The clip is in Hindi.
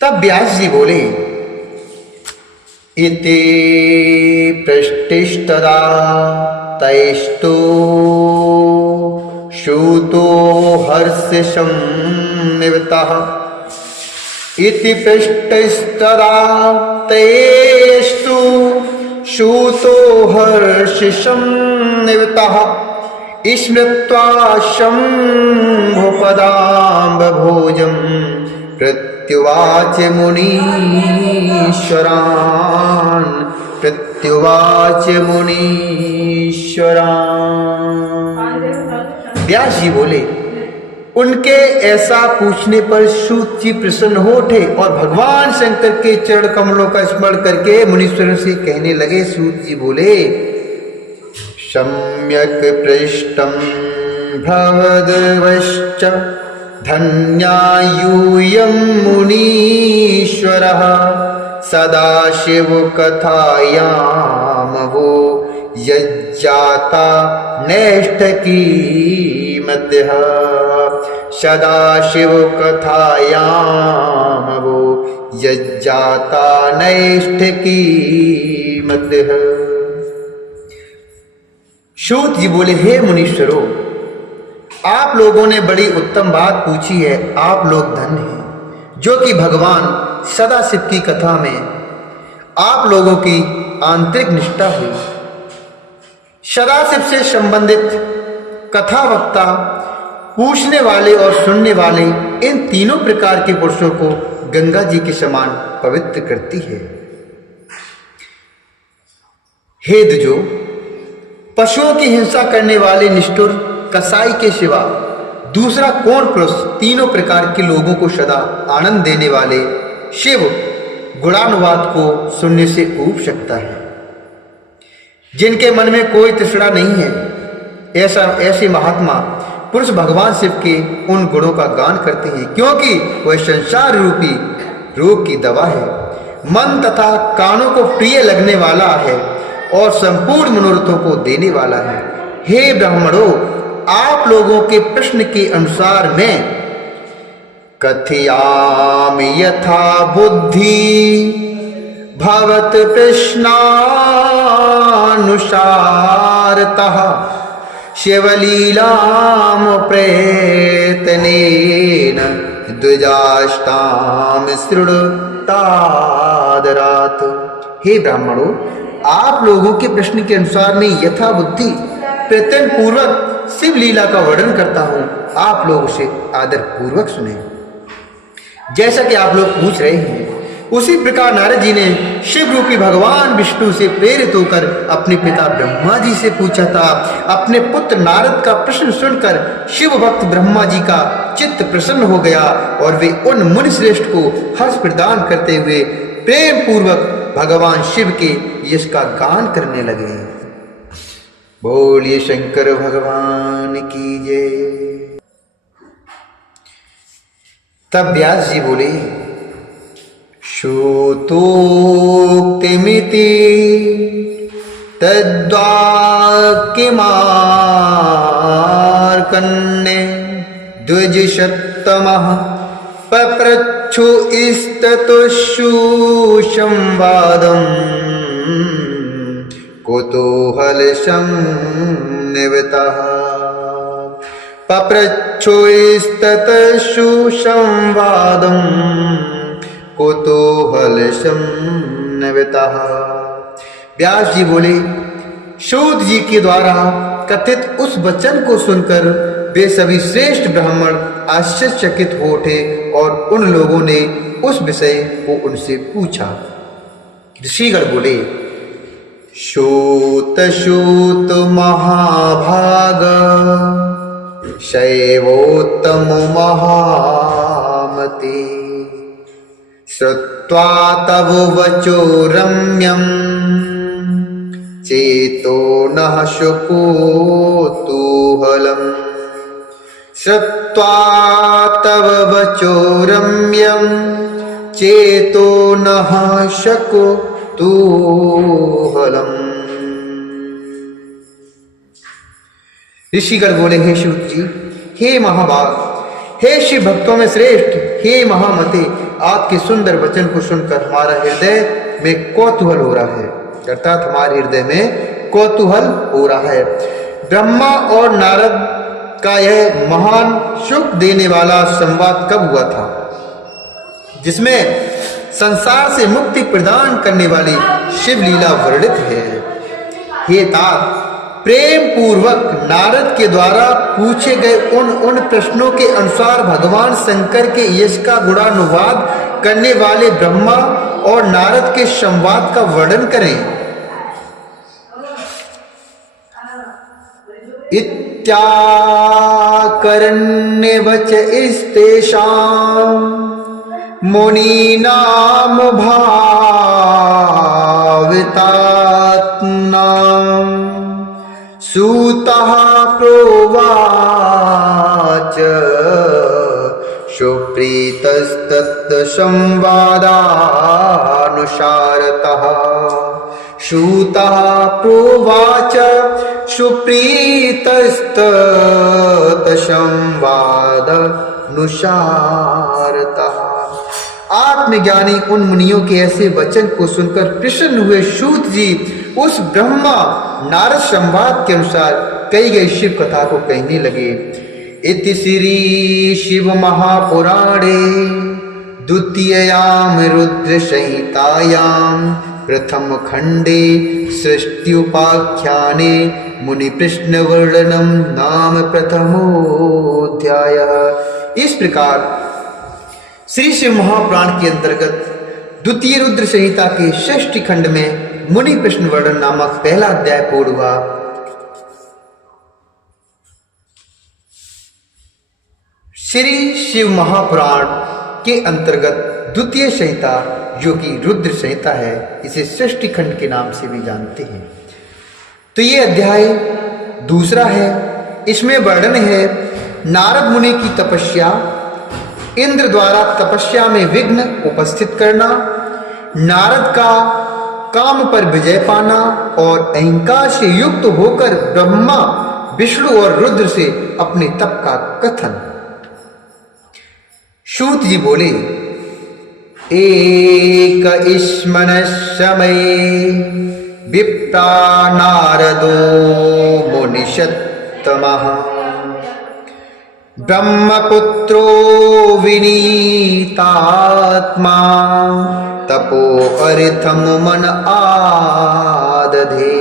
तब व्यास जी बोले, इति पृष्टिस्तदा तैस्तु शूतो हर्षसंनिवतः। इति पृष्टिस्तदा तैस्तु शूतो हर्षसंनिवतः। स्मृत्वा शम्भुपदाम्बभोजं प्रत्युवाच मुनीश्वरान्। प्रत्युवाच मुनीश्वरान्। व्यास जी बोले, उनके ऐसा पूछने पर सूत जी प्रसन्न हो उठे और भगवान शंकर के चरण कमलों का स्मरण करके मुनीश्वरों से कहने लगे। सूत जी बोले, सम्यक पृष्टं भवद्वश्च धन्यायूयं मुनीश्वरः। सदाशिव कथायामवो यज्जाता नैष्ठकीमत्यः। सदाशिव कथायामवो यज्जाता नैष्ठकीमत्यः। सूत जी बोले, हे मुनीश्वरों, आप लोगों ने बड़ी उत्तम बात पूछी है। आप लोग धन्य हैं जो कि भगवान सदाशिव की कथा में आप लोगों की आंतरिक निष्ठा हुई। सदाशिव से संबंधित कथा वक्ता, पूछने वाले और सुनने वाले, इन तीनों प्रकार के पुरुषों को गंगा जी के समान पवित्र करती है। हे द्विजो, पशुओं की हिंसा करने वाले निष्ठुर कसाई के सिवा दूसरा कौन पुरुष तीनों प्रकार के लोगों को सदा आनंद देने वाले शिव गुणानुवाद को सुनने से ऊब सकता है। जिनके मन में कोई तृष्णा नहीं है, ऐसे महात्मा पुरुष भगवान शिव के उन गुणों का गान करते हैं, क्योंकि वह संसार रूपी रोग की दवा है, मन तथा कानों को प्रिय लगने वाला है और संपूर्ण मनोरथों को देने वाला है। हे ब्राह्मणों, आप लोगों के प्रश्न के अनुसार मैं कथयामि यथा बुद्धि भवत प्रश्नानुसारतः। शिवलीलाम प्रयत्नेन द्विजाष्टाम शृणुतादरात्। हे ब्राह्मणों, आप लोगों के प्रश्न के अनुसार मैं यथा बुद्धि प्रयत्न पूर्वक शिव लीला का वर्णन करता हूं। आप लोग उसे आदर पूर्वक सुने। जैसा कि आप लोग पूछ रहे हैं, उसी प्रकार नारद जी ने शिव रूपी भगवान विष्णु से प्रेरित होकर अपने पिता ब्रह्मा जी से पूछा था। अपने पुत्र नारद का प्रश्न सुनकर शिव भक्त ब्रह्मा जी का चित्त प्रसन्न हो गया और वे उन मुनि श्रेष्ठ को हर्ष प्रदान करते हुए प्रेम पूर्वक भगवान शिव के यश का गान करने लगे। बोलिए शंकर भगवान की जय। तब व्यास जी बोले, श्रुतोक्तिमिति तद्वाक्यमार्कण्डे द्विजशतमः पप्रच्छु इस्ततुषुसंवादम् कुतूहलसंनिवतः। पप्रच्छु इस्ततुषुसंवादम् कुतूहलसंनिवतः। व्यास जी बोले, सूत जी के द्वारा कथित उस वचन को सुनकर वे सभी श्रेष्ठ ब्राह्मण आश्चर्यचकित हो उठे और उन लोगों ने उस विषय को उनसे पूछा। ऋषिगण बोले, सूत सूत महाभाग शैवोत्तम महामते। श्रुत्वा तव वचो रम्यं चेतो नः शुकुतूहलम्। श्रुत्वा तव वचो रम्यं चेतो नः शुकुतूहलम्। ऋषिगण बोले, हे सूत जी, हे महाभाग, हे शिव भक्तों में श्रेष्ठ, हे महामते, आपके सुंदर वचन को सुनकर हमारा हृदय में कौतूहल हो रहा है, अर्थात हमारे हृदय में कौतूहल हो रहा है। ब्रह्मा और नारद का यह महान सुख देने वाला संवाद कब हुआ था, जिसमें संसार से मुक्ति प्रदान करने वाली शिव लीला वर्णित है। हे तात, प्रेम पूर्वक नारद के द्वारा पूछे गए उन प्रश्नों के अनुसार भगवान शंकर के यश का गुणानुवाद करने वाले ब्रह्मा और नारद के संवाद का वर्णन करें। इत्याकरण्य वच इस्तेषां मुनीनाम भावितात्मनां सूतः प्रोवाच सुप्रीतस्तत्संवादानुसारतः सूतः प्रोवाच सुप्रीतस्तत्संवादानुसारतः। आत्मज्ञानी उन मुनियों के ऐसे वचन को सुनकर प्रसन्न हुए सूत जी उस ब्रह्मा नारद संवाद के अनुसार कही गई शिव कथा को कहने लगे। इति श्री शिव महापुराणे द्वितीयाम रुद्र संहितायां प्रथम खंडे सृष्टि-उपाख्याने मुनि प्रश्न वर्णनम नाम प्रथमोऽध्यायः। इस प्रकार श्री शिव महापुराण के अंतर्गत द्वितीय रुद्र संहिता के षष्ठी खंड में मुनि प्रश्न वर्णन नामक पहला अध्याय पूर्ण हुआ। श्री शिव महापुराण के अंतर्गत द्वितीय संहिता जो कि रुद्र संहिता है, इसे षष्ठी खंड के नाम से भी जानते हैं। तो ये अध्याय दूसरा है। इसमें वर्णन है नारद मुनि की तपस्या, इंद्र द्वारा तपस्या में विघ्न उपस्थित करना, नारद का काम पर विजय पाना और अहंकार से युक्त होकर ब्रह्मा, विष्णु और रुद्र से अपने तप का कथन। सूत जी बोले, एक ईश्मन समये विप्रा नारदो मुनिषत्तमः ब्रह्मपुत्रो विनीतात्मा तपो अर्थम मन आदधे।